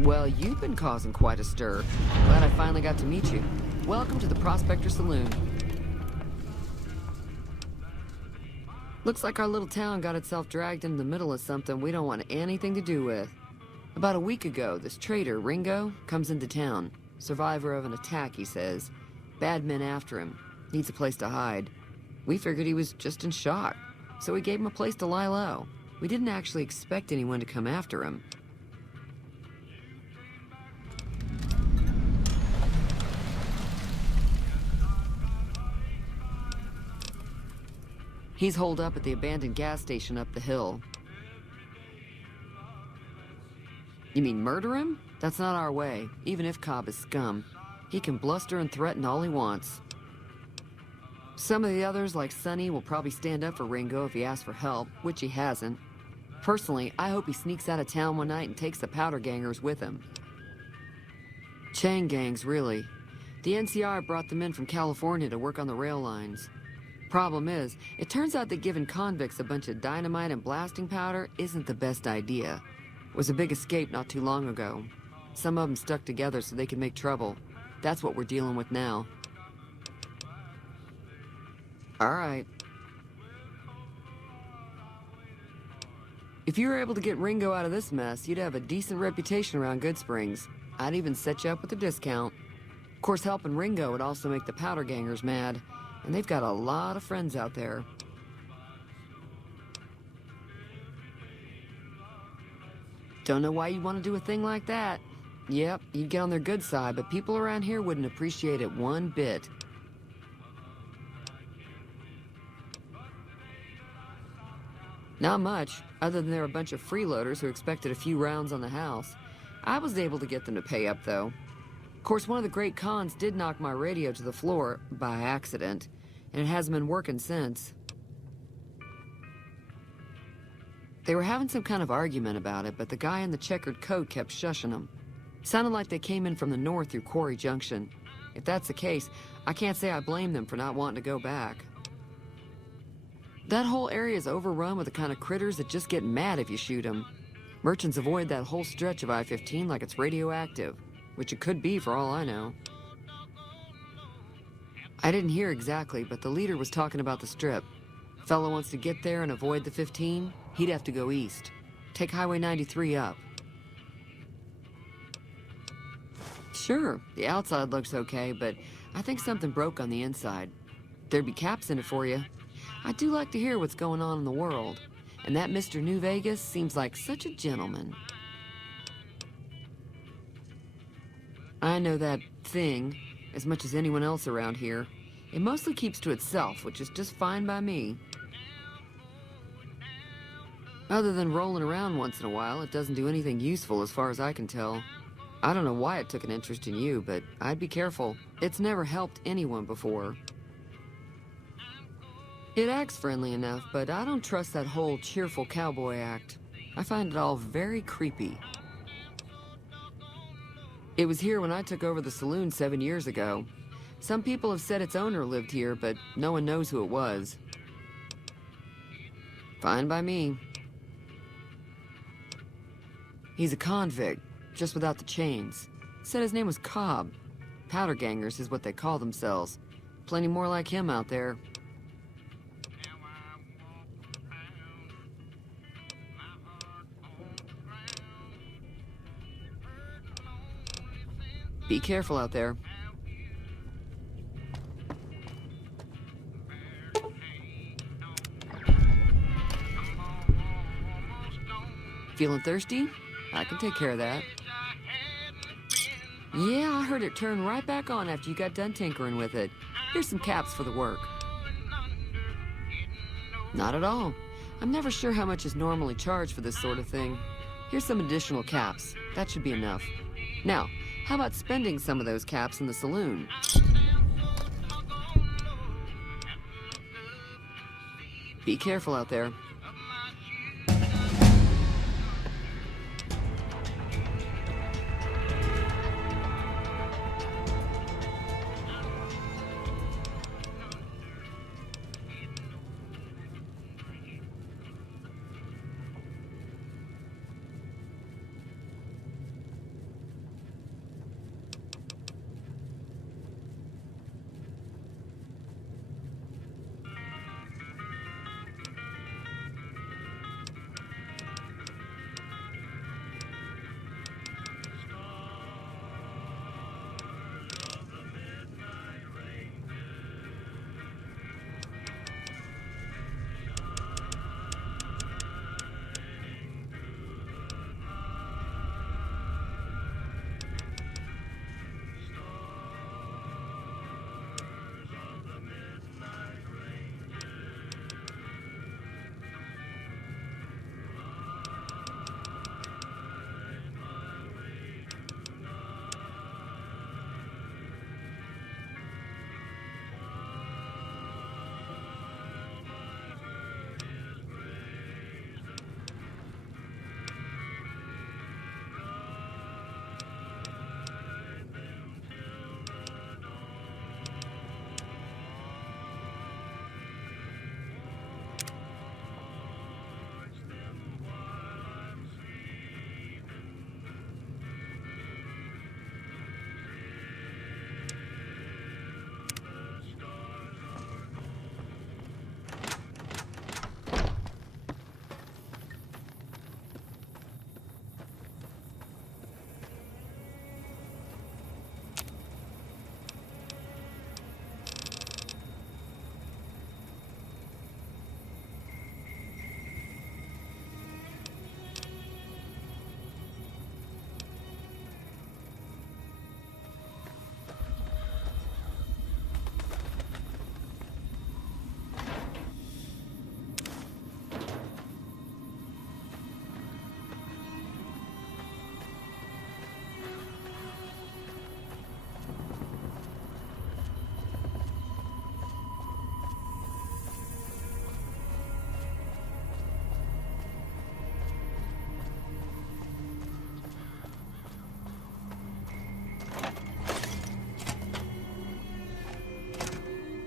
Well, you've been causing quite a stir. Glad I finally got to meet you. Welcome to the Prospector Saloon. Looks like our little town got itself dragged into the middle of something we don't want anything to do with. About a week ago, this trader, Ringo, comes into town. Survivor of an attack, he says. Bad men after him. Needs a place to hide. We figured he was just in shock, so we gave him a place to lie low. We didn't actually expect anyone to come after him. He's holed up at the abandoned gas station up the hill. You mean murder him? That's not our way, even if Cobb is scum. He can bluster and threaten all he wants. Some of the others, like Sonny, will probably stand up for Ringo if he asks for help, which he hasn't. Personally, I hope he sneaks out of town one night and takes the powder gangers with him. Chain gangs, really. The NCR brought them in from California to work on the rail lines. Problem is, it turns out that giving convicts a bunch of dynamite and blasting powder isn't the best idea. It was a big escape not too long ago. Some of them stuck together so they could make trouble. That's what we're dealing with now. All right. If you were able to get Ringo out of this mess, you'd have a decent reputation around Good Springs. I'd even set you up with a discount. Of course, helping Ringo would also make the powder gangers mad. And they've got a lot of friends out there. Don't know why you'd want to do a thing like that. Yep, you'd get on their good side, but people around here wouldn't appreciate it one bit. Not much, other than they're a bunch of freeloaders who expected a few rounds on the house. I was able to get them to pay up, though. Of course, one of the great cons did knock my radio to the floor, by accident, and it hasn't been working since. They were having some kind of argument about it, but the guy in the checkered coat kept shushing them. Sounded like they came in from the north through Quarry Junction. If that's the case, I can't say I blame them for not wanting to go back. That whole area is overrun with the kind of critters that just get mad if you shoot them. Merchants avoid that whole stretch of I-15 like it's radioactive, which it could be for all I know. I didn't hear exactly, but the leader was talking about the strip. Fellow wants to get there and avoid the 15, he'd have to go east. Take Highway 93 up. Sure, the outside looks okay, but I think something broke on the inside. There'd be caps in it for you. I do like to hear what's going on in the world. And that Mr. New Vegas seems like such a gentleman. I know that thing as much as anyone else around here. It mostly keeps to itself, which is just fine by me. Other than rolling around once in a while, it doesn't do anything useful as far as I can tell. I don't know why it took an interest in you, but I'd be careful. It's never helped anyone before. It acts friendly enough, but I don't trust that whole cheerful cowboy act. I find it all very creepy. It was here when I took over the saloon 7 years ago. Some people have said its owner lived here, but no one knows who it was. Fine by me. He's a convict, just without the chains. Said his name was Cobb. Powder gangers is what they call themselves. Plenty more like him out there. Be careful out there. Feeling thirsty? I can take care of that. Yeah, I heard it turn right back on after you got done tinkering with it. Here's some caps for the work. Not at all. I'm never sure how much is normally charged for this sort of thing. Here's some additional caps. That should be enough. Now, how about spending some of those caps in the saloon? Be careful out there.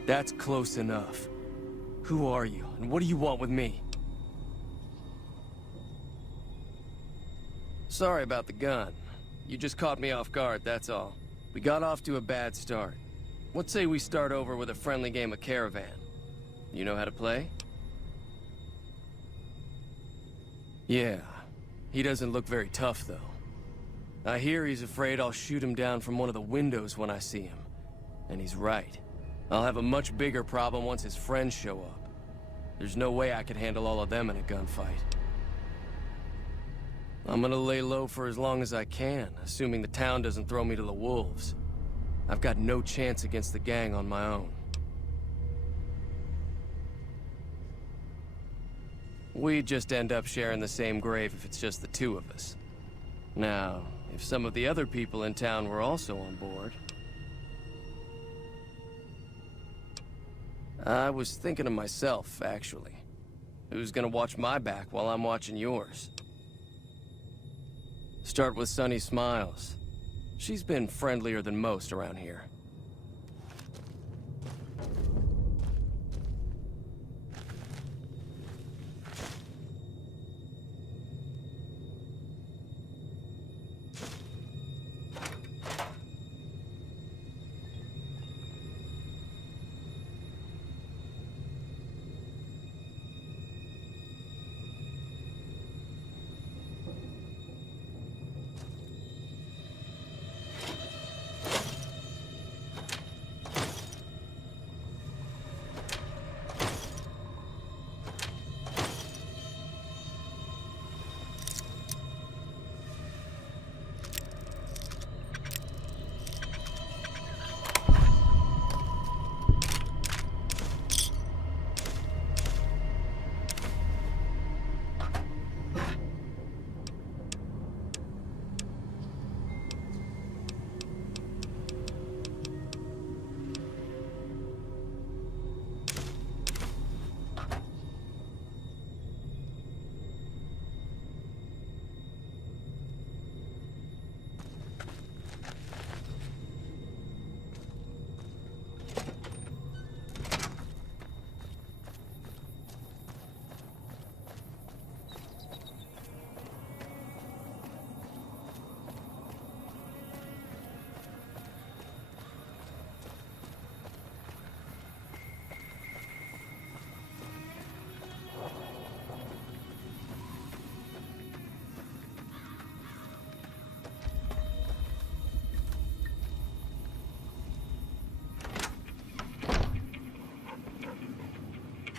That's close enough. Who are you, and what do you want with me? Sorry about the gun. You just caught me off guard, that's all. We got off to a bad start. Let's say we start over with a friendly game of Caravan. You know how to play? Yeah. He doesn't look very tough, though. I hear he's afraid I'll shoot him down from one of the windows when I see him. And he's right. I'll have a much bigger problem once his friends show up. There's no way I could handle all of them in a gunfight. I'm gonna lay low for as long as I can, assuming the town doesn't throw me to the wolves. I've got no chance against the gang on my own. We'd just end up sharing the same grave if it's just the two of us. Now, if some of the other people in town were also on board... I was thinking of myself, actually. Who's gonna watch my back while I'm watching yours? Start with Sunny Smiles. She's been friendlier than most around here.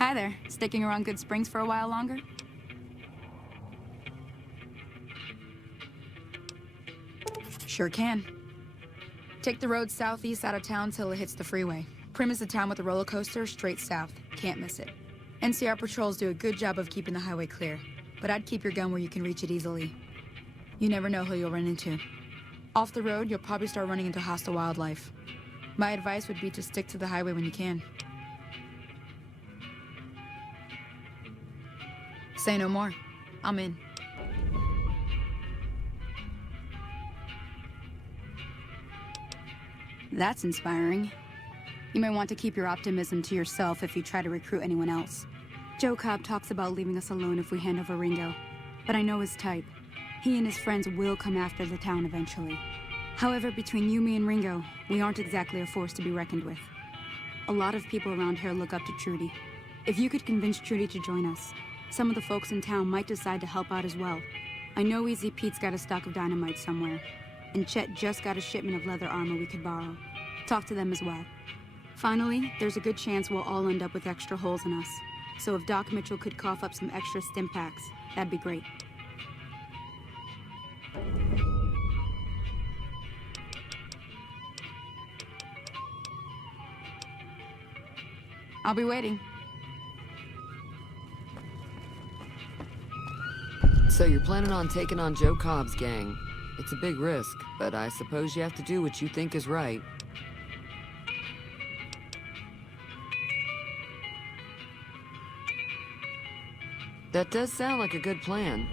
Hi there. Sticking around Good Springs for a while longer? Sure can. Take the road southeast out of town till it hits the freeway. Prim is the town with the roller coaster, straight south. Can't miss it. NCR patrols do a good job of keeping the highway clear, but I'd keep your gun where you can reach it easily. You never know who you'll run into. Off the road, you'll probably start running into hostile wildlife. My advice would be to stick to the highway when you can. Say no more. I'm in. That's inspiring. You may want to keep your optimism to yourself if you try to recruit anyone else. Joe Cobb talks about leaving us alone if we hand over Ringo, but I know his type. He and his friends will come after the town eventually. However, between you, me, and Ringo, we aren't exactly a force to be reckoned with. A lot of people around here look up to Trudy. If you could convince Trudy to join us, some of the folks in town might decide to help out as well. I know Easy Pete's got a stock of dynamite somewhere, and Chet just got a shipment of leather armor we could borrow. Talk to them as well. Finally, there's a good chance we'll all end up with extra holes in us. So if Doc Mitchell could cough up some extra stim packs, that'd be great. I'll be waiting. So you're planning on taking on Joe Cobb's gang. It's a big risk, but I suppose you have to do what you think is right. That does sound like a good plan.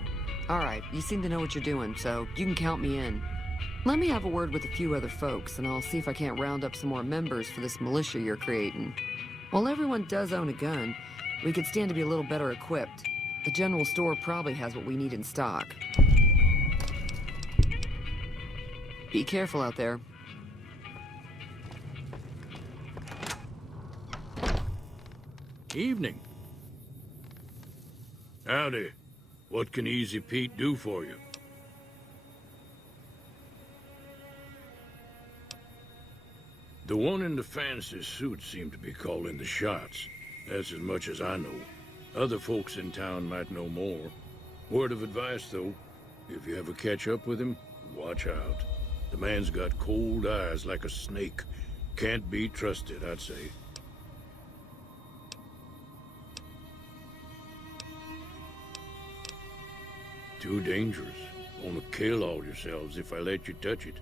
All right, you seem to know what you're doing, so you can count me in. Let me have a word with a few other folks, and I'll see if I can't round up some more members for this militia you're creating. While everyone does own a gun, we could stand to be a little better equipped. The general store probably has what we need in stock. Be careful out there. Evening. Howdy. What can Easy Pete do for you? The one in the fancy suit seemed to be calling the shots. That's as much as I know. Other folks in town might know more. Word of advice, though, if you ever catch up with him, watch out. The man's got cold eyes like a snake. Can't be trusted, I'd say. Too dangerous. Wanna kill all yourselves if I let you touch it.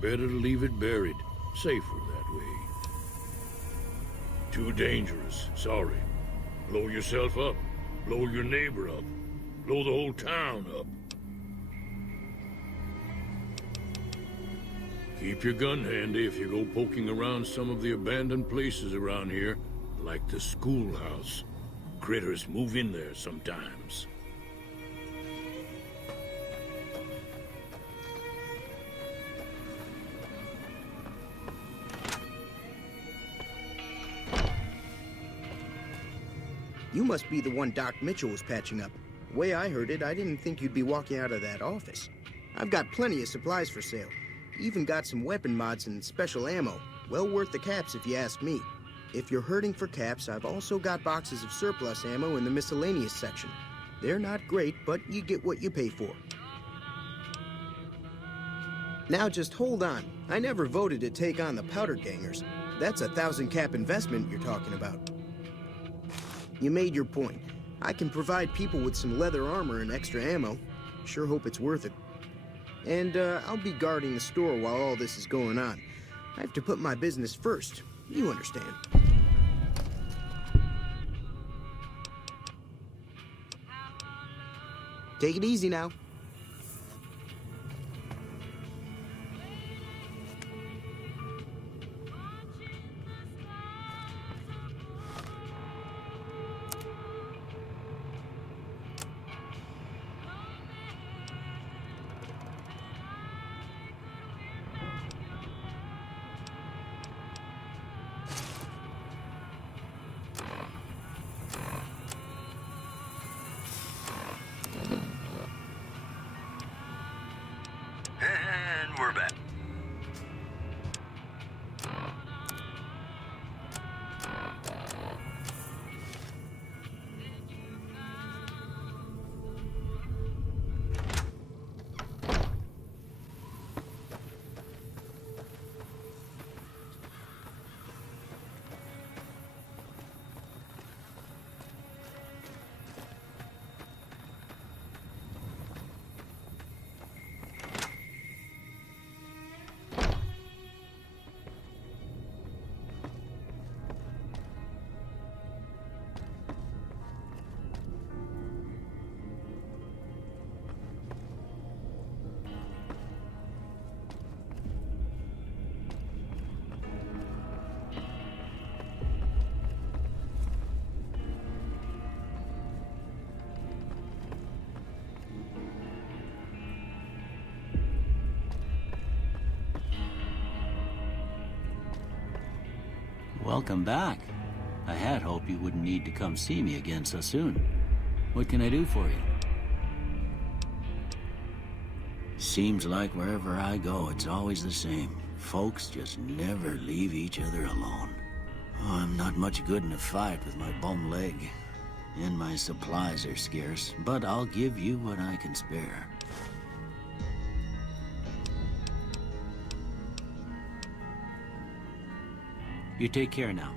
Better to leave it buried. Safer that way. Too dangerous. Sorry. Blow yourself up. Blow your neighbor up. Blow the whole town up. Keep your gun handy if you go poking around some of the abandoned places around here, like the schoolhouse. Critters move in there sometimes. You must be the one Doc Mitchell was patching up. The way I heard it, I didn't think you'd be walking out of that office. I've got plenty of supplies for sale. Even got some weapon mods and special ammo. Well worth the caps if you ask me. If you're hurting for caps, I've also got boxes of surplus ammo in the miscellaneous section. They're not great, but you get what you pay for. Now just hold on. I never voted to take on the powder gangers. That's a 1,000 cap investment you're talking about. You made your point. I can provide people with some leather armor and extra ammo. Sure hope it's worth it. And I'll be guarding the store while all this is going on. I have to put my business first. You understand. Take it easy now. And we're back. Welcome back. I had hoped you wouldn't need to come see me again so soon. What can I do for you? Seems like wherever I go, it's always the same. Folks just never leave each other alone. Oh, I'm not much good in a fight with my bum leg. And my supplies are scarce, but I'll give you what I can spare. You take care now.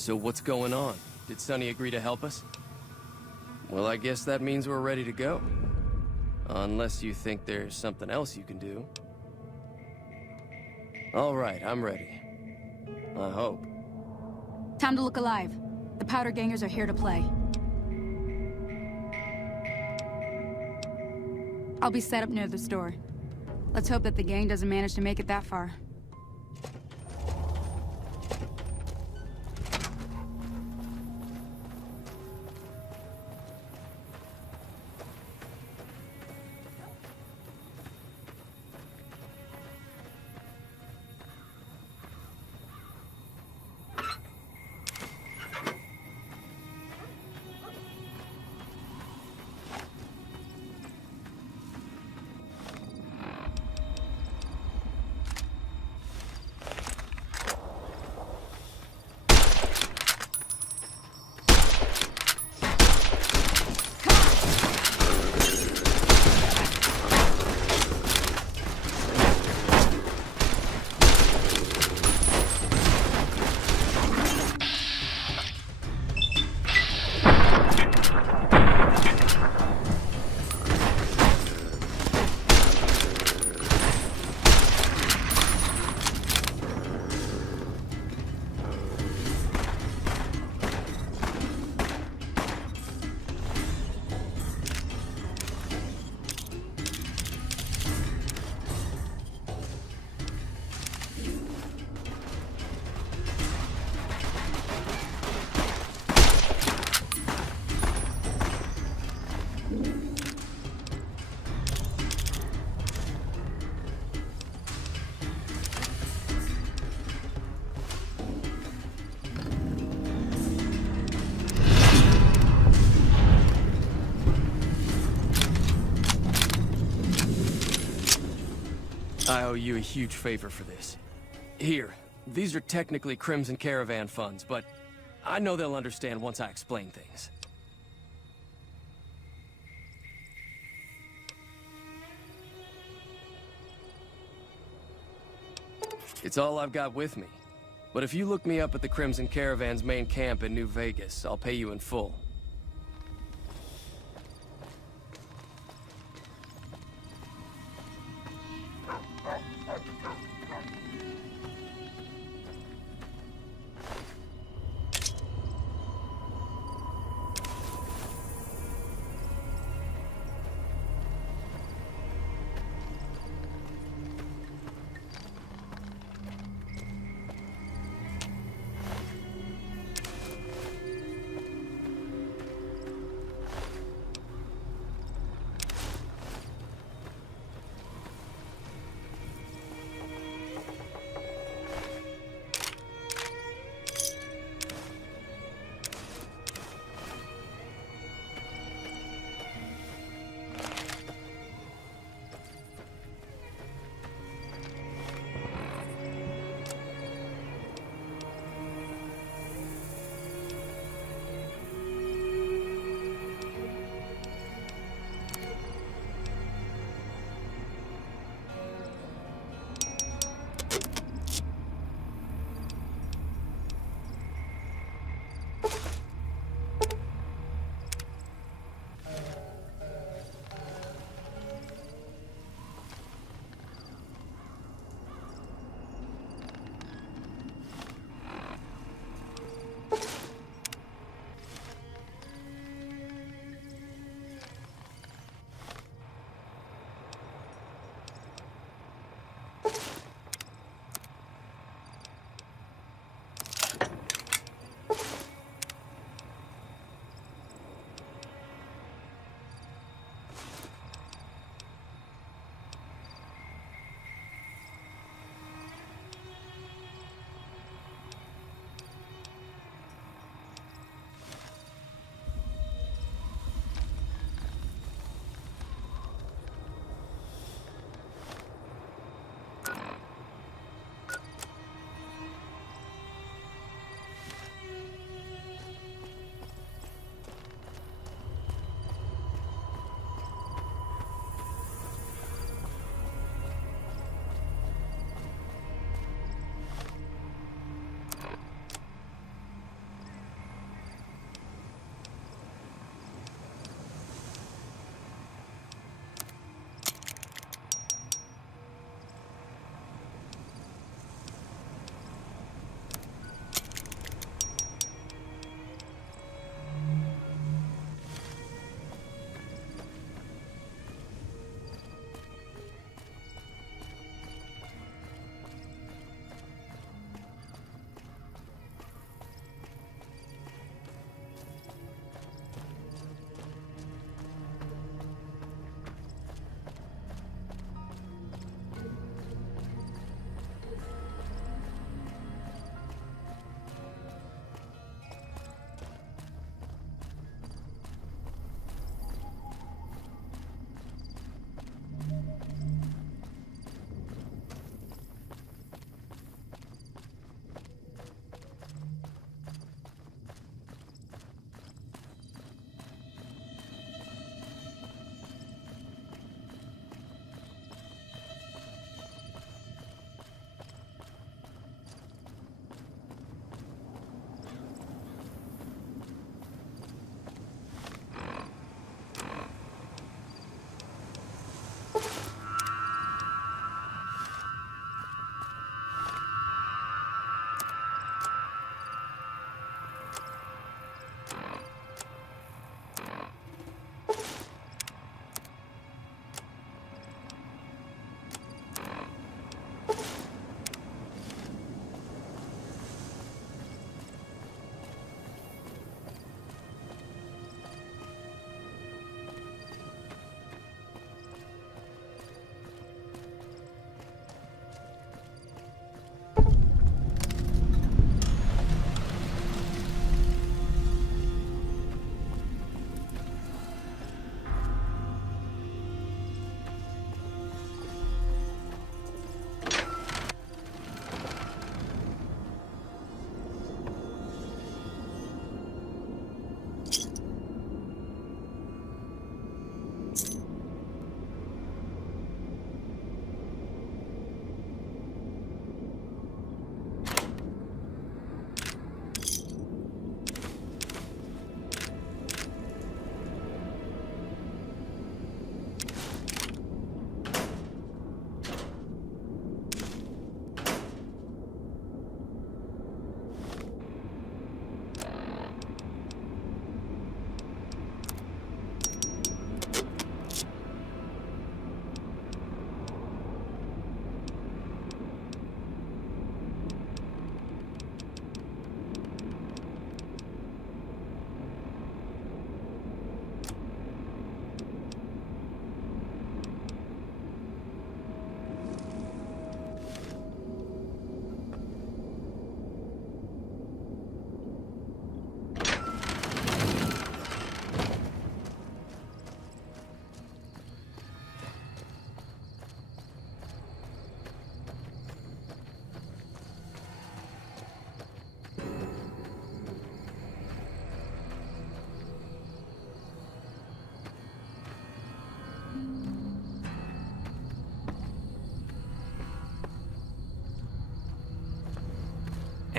So what's going on? Did Sonny agree to help us? Well, I guess that means we're ready to go. Unless you think there's something else you can do. All right, I'm ready. I hope. Time to look alive. The powder gangers are here to play. I'll be set up near the store. Let's hope that the gang doesn't manage to make it that far. I owe you a huge favor for this. Here, these are technically Crimson Caravan funds, but I know they'll understand once I explain things. It's all I've got with me. But if you look me up at the Crimson Caravan's main camp in New Vegas, I'll pay you in full.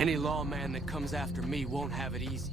Any lawman that comes after me won't have it easy.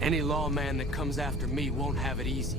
Any lawman that comes after me won't have it easy.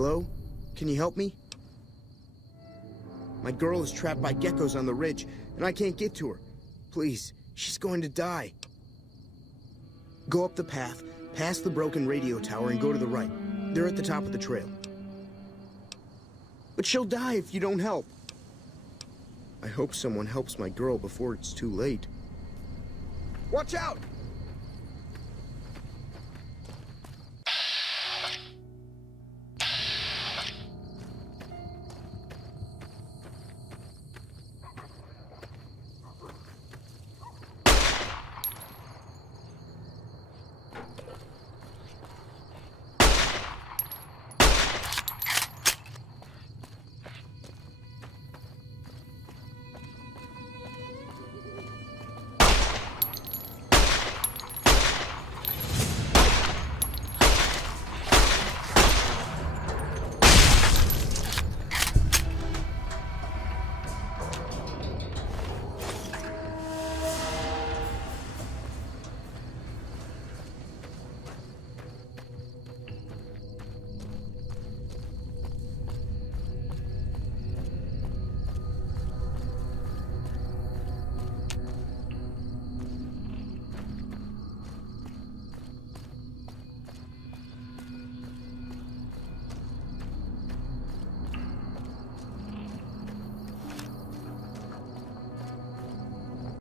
Hello? Can you help me? My girl is trapped by geckos on the ridge, and I can't get to her. Please, she's going to die. Go up the path, past the broken radio tower, and go to the right. They're at the top of the trail. But she'll die if you don't help. I hope someone helps my girl before it's too late. Watch out!